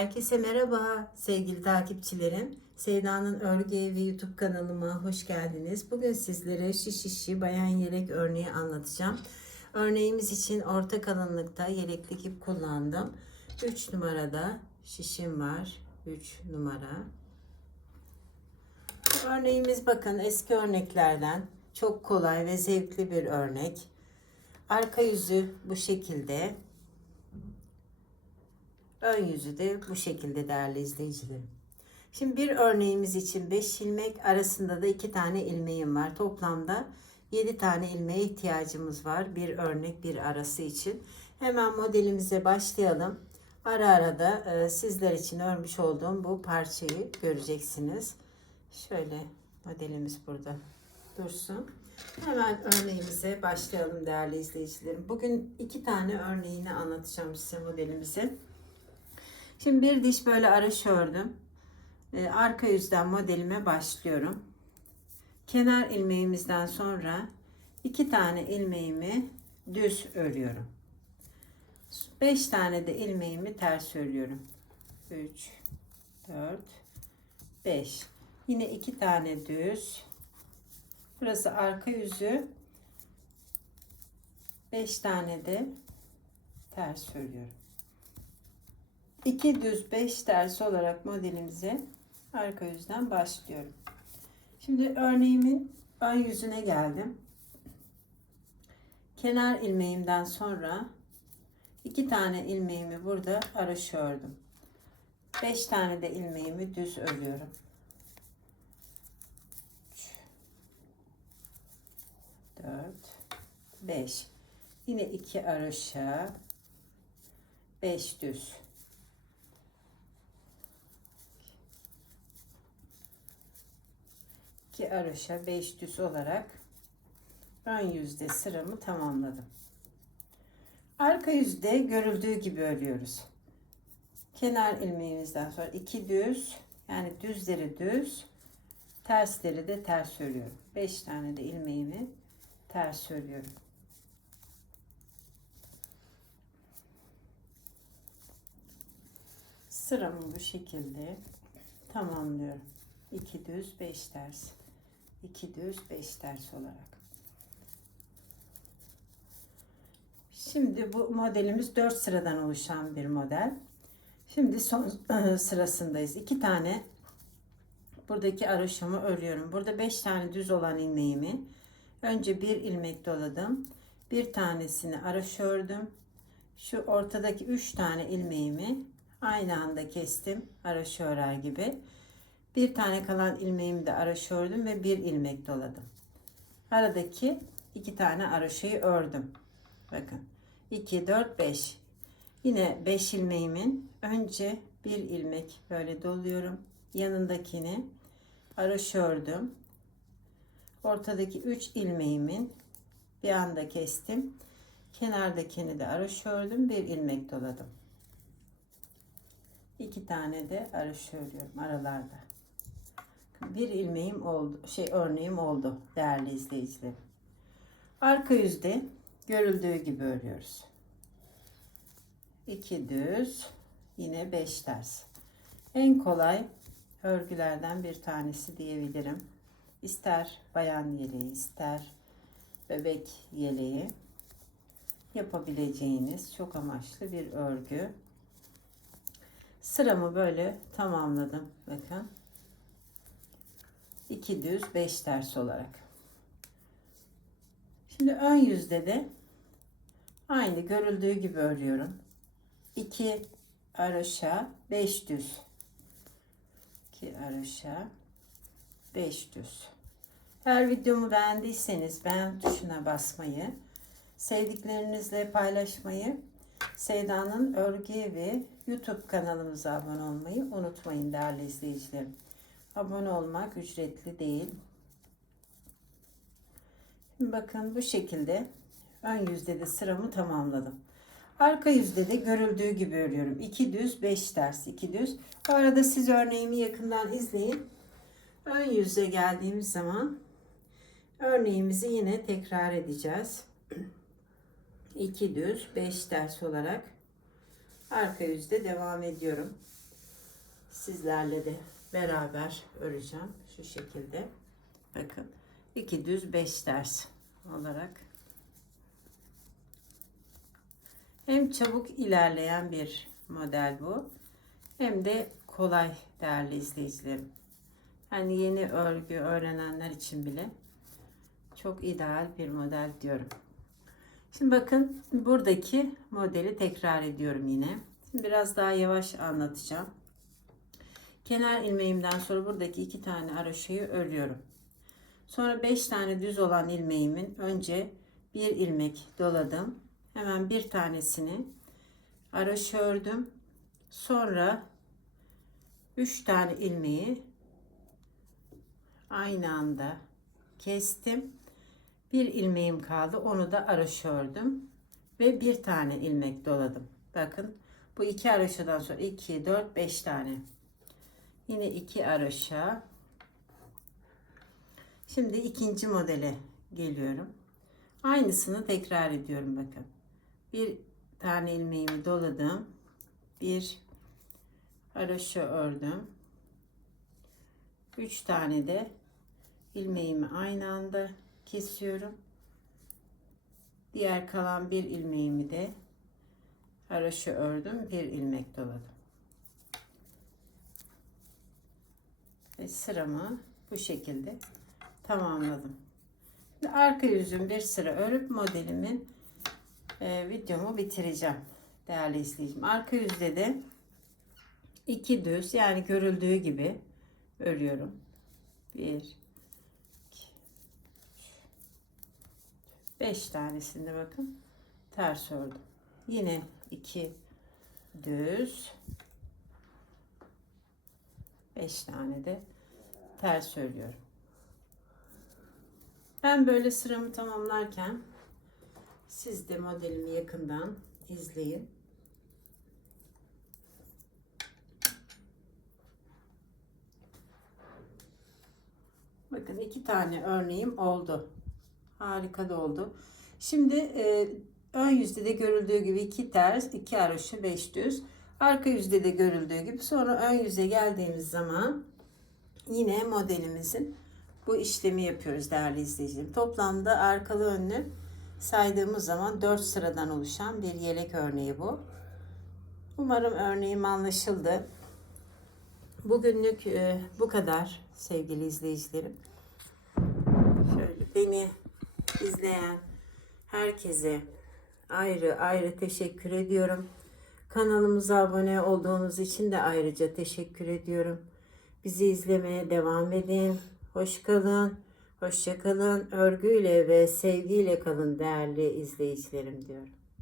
Herkese merhaba sevgili takipçilerim. Seyda'nın Örgü Evi YouTube kanalıma hoş geldiniz. Bugün sizlere şiş şişi bayan yelek örneği anlatacağım. Örneğimiz için orta kalınlıkta yeleklik ip kullandım. 3 numarada şişim var. 3 numara. Örneğimiz bakın eski örneklerden çok kolay ve zevkli bir örnek. Arka yüzü bu şekilde. Ön yüzü de bu şekilde değerli izleyicilerim. Şimdi bir örneğimiz için 5 ilmek arasında da 2 tane ilmeğim var. Toplamda 7 tane ilmeğe ihtiyacımız var. Bir örnek bir arası için. Hemen modelimize başlayalım. Ara ara da e, sizler için örmüş olduğum bu parçayı göreceksiniz. Şöyle modelimiz burada dursun. Hemen örneğimize başlayalım değerli izleyicilerim. Bugün iki tane örneğini anlatacağım size modelimizi. Şimdi bir diş böyle araş ördüm. Ee, arka yüzden modelime başlıyorum. Kenar ilmeğimizden sonra iki tane ilmeğimi düz örüyorum. Beş tane de ilmeğimi ters örüyorum. 3 4 5 Yine iki tane düz. Burası arka yüzü. Beş tane de ters örüyorum. 2 düz 5 ters olarak modelimize arka yüzden başlıyorum. Şimdi örneğimin ön yüzüne geldim. Kenar ilmeğimden sonra iki tane ilmeğimi burada araş ördüm. 5 tane de ilmeğimi düz örüyorum. 4 5 yine iki araşa 5 düz 2 araşa 5 düz olarak ön yüzde sıramı tamamladım. Arka yüzde görüldüğü gibi örüyoruz. Kenar ilmeğimizden sonra 2 düz yani düzleri düz tersleri de ters örüyorum. 5 tane de ilmeğimi ters örüyorum. Sıramı bu şekilde tamamlıyorum. 2 düz 5 ters. 2 düz 5 ters olarak. Şimdi bu modelimiz 4 sıradan oluşan bir model. Şimdi son sırasındayız. 2 tane buradaki araşımı örüyorum. Burada 5 tane düz olan ilmeğimi önce bir ilmek doladım. Bir tanesini araş ördüm. Şu ortadaki 3 tane ilmeğimi aynı anda kestim. Araş örer gibi. Bir tane kalan ilmeğimi de araş ördüm ve bir ilmek doladım. Aradaki iki tane araşayı ördüm. Bakın. 2, 4, 5. Yine 5 ilmeğimin önce bir ilmek böyle doluyorum. Yanındakini araş ördüm. Ortadaki 3 ilmeğimin bir anda kestim. Kenardakini de araş ördüm. Bir ilmek doladım. İki tane de araş örüyorum aralarda bir ilmeğim oldu, şey örneğim oldu değerli izleyicilerim. Arka yüzde görüldüğü gibi örüyoruz. 2 düz, yine 5 ters. En kolay örgülerden bir tanesi diyebilirim. İster bayan yeleği, ister bebek yeleği yapabileceğiniz çok amaçlı bir örgü. Sıramı böyle tamamladım. Bakın. 2 düz 5 ters olarak. Şimdi ön yüzde de aynı görüldüğü gibi örüyorum. 2 araşa 5 düz. 2 araşa 5 düz. Eğer videomu beğendiyseniz beğen tuşuna basmayı, sevdiklerinizle paylaşmayı, Seyda'nın Örgü ve YouTube kanalımıza abone olmayı unutmayın değerli izleyicilerim. Abone olmak ücretli değil. Şimdi bakın bu şekilde ön yüzde de sıramı tamamladım. Arka yüzde de görüldüğü gibi örüyorum. 2 düz 5 ters 2 düz. Bu arada siz örneğimi yakından izleyin. Ön yüze geldiğimiz zaman örneğimizi yine tekrar edeceğiz. 2 düz 5 ters olarak arka yüzde devam ediyorum. sizlerle de beraber öreceğim. Şu şekilde. Bakın. 2 düz 5 ters olarak. Hem çabuk ilerleyen bir model bu. Hem de kolay değerli izleyicilerim. Yani yeni örgü öğrenenler için bile çok ideal bir model diyorum. Şimdi bakın buradaki modeli tekrar ediyorum yine. Şimdi biraz daha yavaş anlatacağım. Kenar ilmeğimden sonra buradaki iki tane haroşayı örüyorum. Sonra 5 tane düz olan ilmeğimin önce bir ilmek doladım. Hemen bir tanesini haroşa ördüm. Sonra 3 tane ilmeği aynı anda kestim. Bir ilmeğim kaldı. Onu da haroşa ördüm ve bir tane ilmek doladım. Bakın bu iki haroşadan sonra 2 4 5 tane. Yine iki haroşa. Şimdi ikinci modele geliyorum. Aynısını tekrar ediyorum bakın. Bir tane ilmeğimi doladım. Bir haroşa ördüm. Üç tane de ilmeğimi aynı anda kesiyorum. Diğer kalan bir ilmeğimi de haroşa ördüm. Bir ilmek doladım. Ve sıramı bu şekilde tamamladım. Şimdi arka yüzün bir sıra örüp modelimin e, videomu bitireceğim değerli izleyicim. Arka yüzde de iki düz yani görüldüğü gibi örüyorum. Bir, iki, üç, beş tanesinde bakın ters ördüm. Yine iki düz beş tane de ters örüyorum. Ben böyle sıramı tamamlarken siz de modelimi yakından izleyin. Bakın iki tane örneğim oldu. Harika da oldu. Şimdi e, ön yüzde de görüldüğü gibi iki ters, iki haroşa, beş düz. Arka yüzde de görüldüğü gibi. Sonra ön yüze geldiğimiz zaman yine modelimizin bu işlemi yapıyoruz değerli izleyicilerim. Toplamda arkalı önlü saydığımız zaman 4 sıradan oluşan bir yelek örneği bu. Umarım örneğim anlaşıldı. Bugünlük e, bu kadar sevgili izleyicilerim. Şöyle beni izleyen herkese ayrı ayrı teşekkür ediyorum. Kanalımıza abone olduğunuz için de ayrıca teşekkür ediyorum. Bizi izlemeye devam edin. Hoş kalın, hoşça kalın. Örgüyle ve sevgiyle kalın değerli izleyicilerim diyorum.